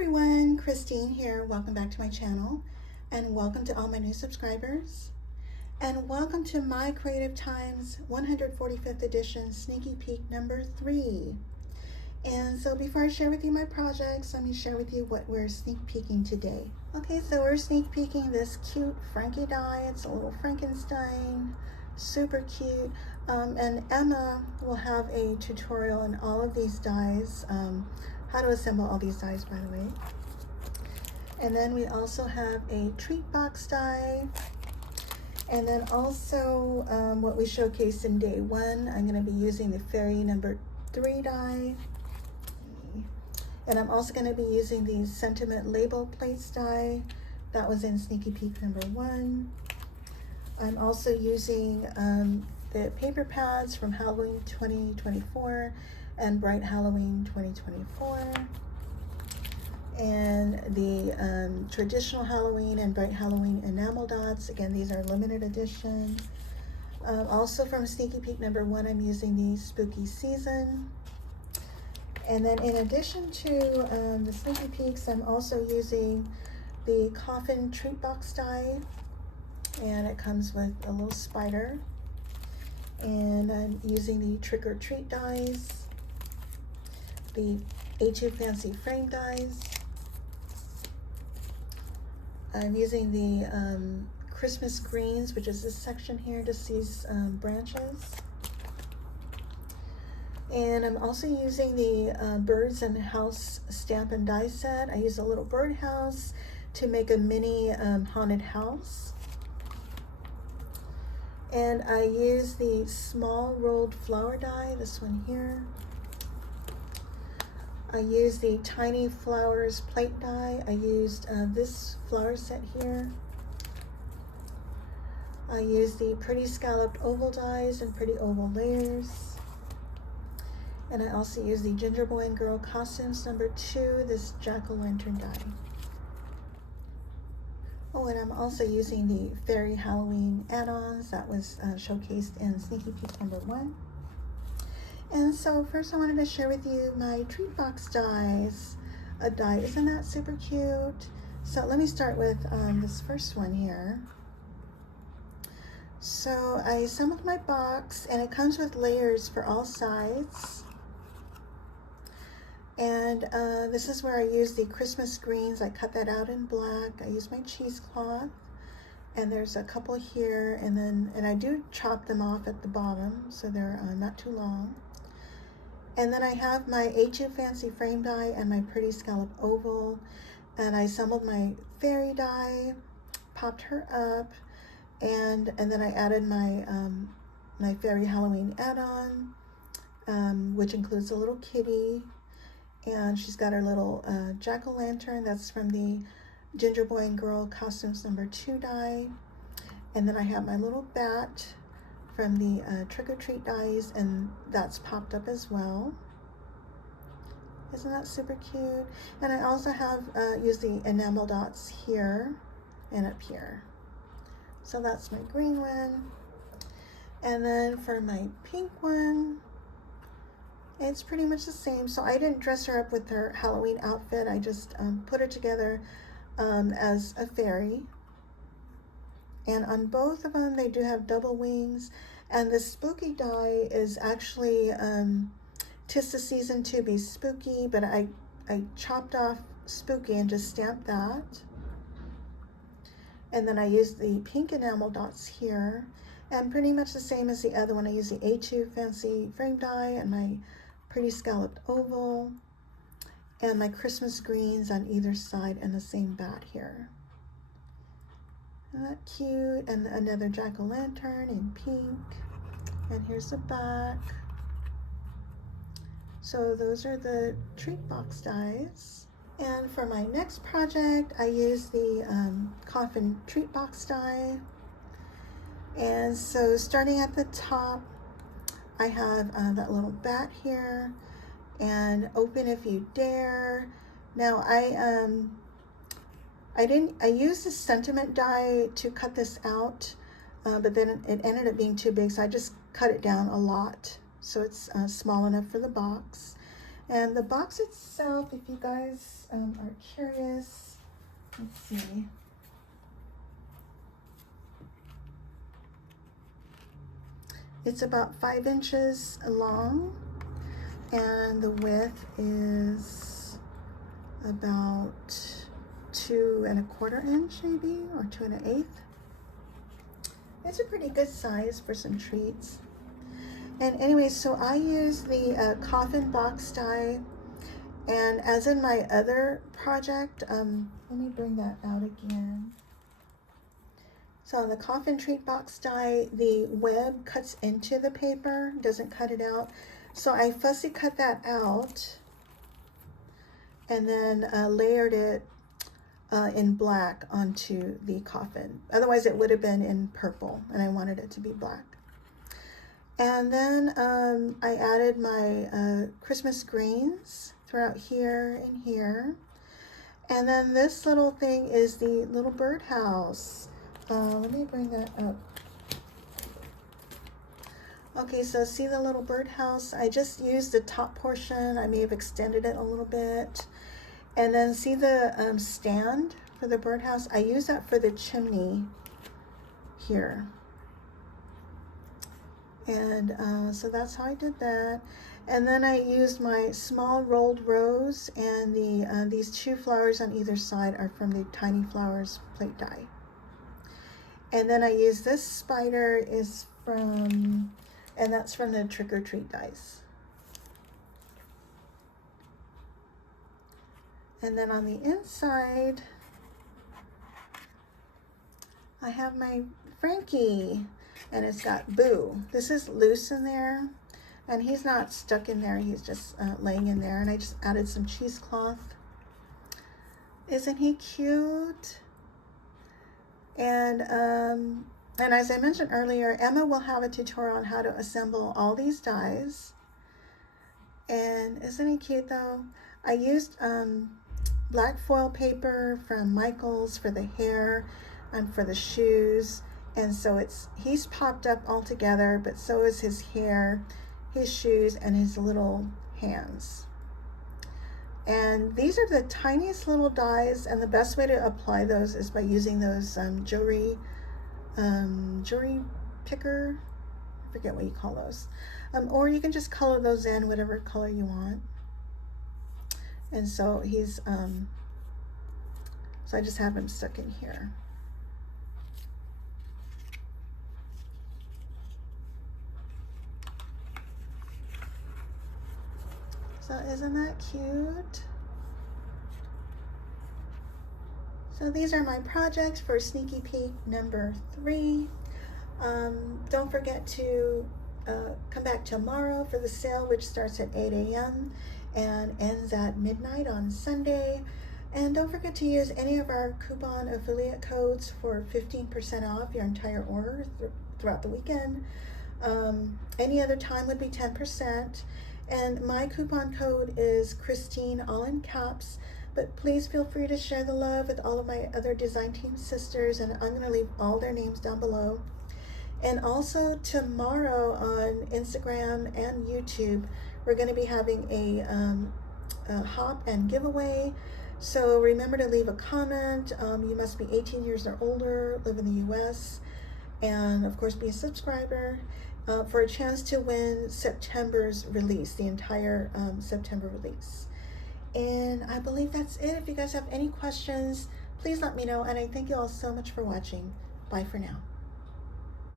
everyone, Christine here. Welcome back to my channel, and welcome to all my new subscribers, and welcome to My Creative Time's 145th edition sneaky peek number 3. And so before I share with you my projects, let me share with you what we're sneak peeking today. Okay, so we're sneak peeking this cute Frankie die. It's a little Frankenstein, super cute. And Emma will have a tutorial on all of these dies, how to assemble all these dies, by the way. And then we also have a treat box die. And then also what we showcased in day 1, I'm going to be using the fairy number 3 die. And I'm also going to be using the sentiment label plates die. That was in sneaky peek number 1. I'm also using the paper pads from Halloween 2024 and Bright Halloween 2024. And the traditional Halloween and Bright Halloween enamel dots. Again, these are limited edition. Also from sneaky peek number 1, I'm using the spooky season. And then in addition to the sneaky peeks, I'm also using the Coffin Treat Box Die. And it comes with a little spider. And I'm using the Trick or Treat dies, the A2 Fancy Frame dies. I'm using the Christmas greens, which is this section here, just these branches. And I'm also using the birds and house stamp and die set. I use a little birdhouse to make a mini haunted house. And I use the small rolled flower die, this one here. I use the tiny flowers plate die. I used this flower set here. I use the pretty scalloped oval dies and pretty oval layers. And I also use the Ginger Boy and Girl Costumes number 2, this jack-o'-lantern die. Oh, and I'm also using the Fairy Halloween add-ons that was showcased in sneaky peek number 1. And so first I wanted to share with you my treat box dies. A die, isn't that super cute? So let me start with this first one here. So I assembled my box, and it comes with layers for all sides. And this is where I use the Christmas greens. I cut that out in black. I use my cheesecloth, and there's a couple here, and I do chop them off at the bottom, so they're not too long. And then I have my A2 Fancy Frame die and my pretty scallop oval, and I assembled my fairy die, popped her up, and then I added my my Fairy Halloween add-on, which includes a little kitty. And she's got her little jack-o'-lantern. That's from the Ginger Boy and Girl Costumes number 2 die. And then I have my little bat from the Trick or Treat dies, and that's popped up as well. Isn't that super cute? And I also have used the enamel dots here and up here. So that's my green one. And then for my pink one, it's pretty much the same. So I didn't dress her up with her Halloween outfit. I just put her together as a fairy. And on both of them, they do have double wings. And the spooky die is actually 'tis the season to be spooky, but I chopped off spooky and just stamped that. And then I used the pink enamel dots here. And pretty much the same as the other one. I used the A2 Fancy Frame die and my pretty scalloped oval, and my Christmas greens on either side, and the same bat here. Isn't that cute? And another jack-o'-lantern in pink, and here's the back. So those are the treat box dies. And for my next project, I used the Coffin Treat Box Die. And so starting at the top, I have that little bat here, and open if you dare. Now I used the sentiment die to cut this out, but then it ended up being too big, so I just cut it down a lot so it's small enough for the box. And the box itself, if you guys are curious, let's see. It's about 5 inches long, and the width is about 2 1/4 inch maybe, or 2 1/8. It's a pretty good size for some treats. And anyway, so I use the Coffin Box Die, and as in my other project, let me bring that out again. So on the Coffin Treat Box Die, the web cuts into the paper, doesn't cut it out. So I fussy cut that out and then layered it in black onto the coffin. Otherwise it would have been in purple, and I wanted it to be black. And then I added my Christmas greens throughout here and here. And then this little thing is the little birdhouse. Let me bring that up. Okay, so see the little birdhouse? I just used the top portion. I may have extended it a little bit. And then see the stand for the birdhouse? I use that for the chimney here. And so that's how I did that. And then I used my small rolled rose, and these 2 flowers on either side are from the Tiny Flowers plate die. And then I used this spider is from, and that's from the Trick or Treat dies. And then on the inside, I have my Frankie, and it's got Boo. This is loose in there, and he's not stuck in there. He's just laying in there, and I just added some cheesecloth. Isn't he cute? And as I mentioned earlier, Emma will have a tutorial on how to assemble all these dies. And isn't he cute though? I used black foil paper from Michael's for the hair and for the shoes. And so he's popped up all together, but so is his hair, his shoes, and his little hands. And these are the tiniest little dies, and the best way to apply those is by using those jewelry picker, I forget what you call those. Or you can just color those in whatever color you want. And so he's, so I just have him stuck in here. So isn't that cute? So these are my projects for Sneaky Peek number 3. Don't forget to come back tomorrow for the sale, which starts at 8 a.m. and ends at midnight on Sunday. And don't forget to use any of our coupon affiliate codes for 15% off your entire order throughout the weekend. Any other time would be 10%. And my coupon code is Christine, all in caps. But please feel free to share the love with all of my other design team sisters, and I'm going to leave all their names down below. And also tomorrow on Instagram and YouTube, we're going to be having a hop and giveaway. So remember to leave a comment. You must be 18 years or older, live in the US, and of course be a subscriber. For a chance to win September's release, the entire September release. And I believe that's it. If you guys have any questions, please let me know. And I thank you all so much for watching. Bye for now.